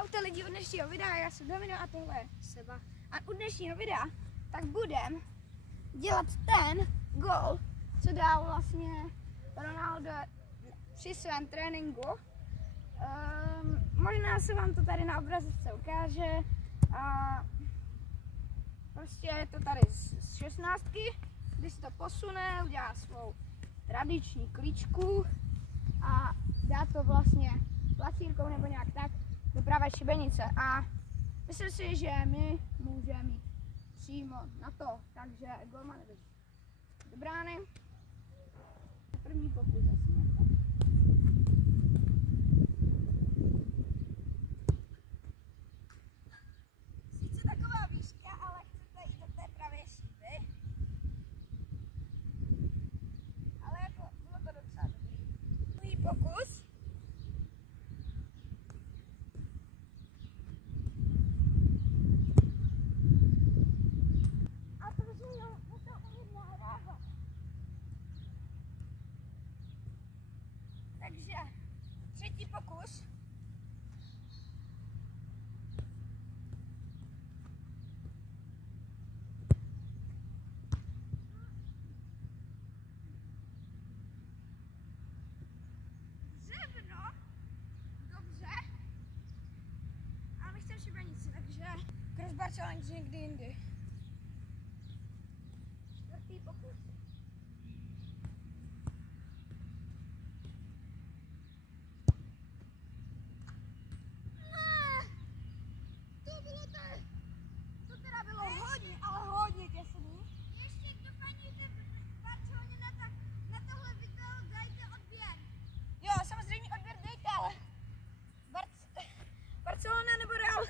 Čaute lidi, u dnešního videa, já jsem Domino a tohle je Seba. A u dnešního videa tak budem dělat ten gól, co dal vlastně Ronaldo při svém tréninku. Možná se vám to tady na obrazovce ukáže. Prostě je to tady z 16, když se to posune, udělá svou tradiční kličku a dá to vlastně placírkou nebo nějak tak do pravé šibenice. A myslím si, že my můžeme jít přímo na to, takže golman do brány. První pokus asi nějak. Sice taková výška, ale chcete jít do té pravé šiby. Ale jako bylo to docela dobrý. Druhý pokus. Takže třetí pokus. Dřevno. Dobře. A my chceme šibenici, takže crossbar challenge někdy jindy. Čtvrtý pokus. Barcelona nebo Real?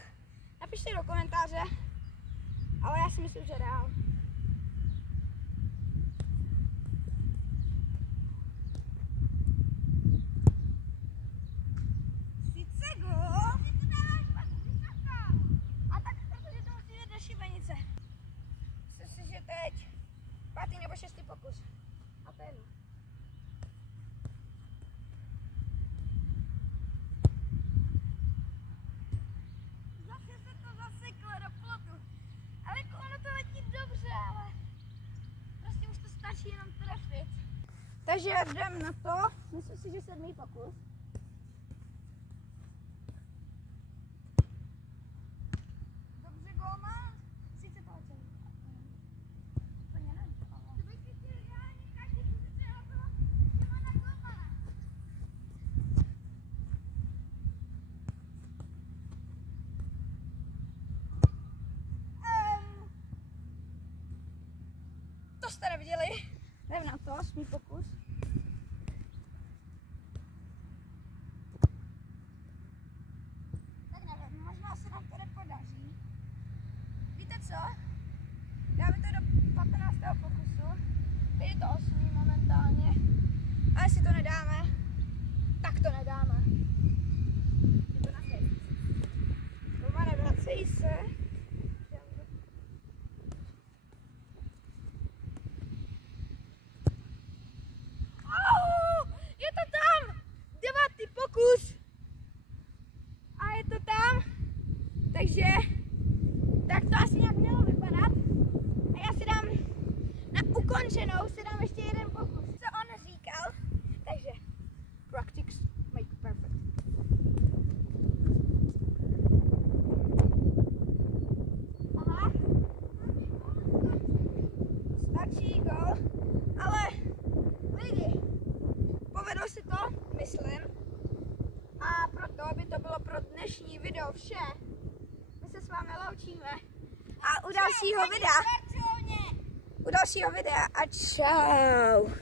Napište do komentáře, ale já si myslím, že Real. Sice gól, ty to dáváš pak vysoko. A tak protože to musí jít do šibenice. Myslím si, že teď pátý nebo šestý pokus. A to je jedno. Jenom trefit. Takže jdem na to. Myslím si, že 7. pokus. Dobře, golman. Sice to hodně. Úplně ne. Kdyby si chtěl reálně každý pozici na to, že má na golmana. To jste neviděli. Jdem na to, 8. pokus. Tak nevím, možná se nám to nepodaří. Víte co? Dáme to do 15. pokusu. Je to 8. momentálně. A jestli to nedáme, tak to nedáme. Je to na 6. Romane, vracej se. Pokus. A je to tam. Takže tak to asi nějak mělo vypadat. A já si dám na ukončenou ještě jeden pokus. Co on říkal. Takže practice make perfect. Aha. Stačí gól. Ale lidi, povedlo se to, myslím. A proto by to bylo pro dnešní video vše. My se s vámi loučíme. A u dalšího videa a čau.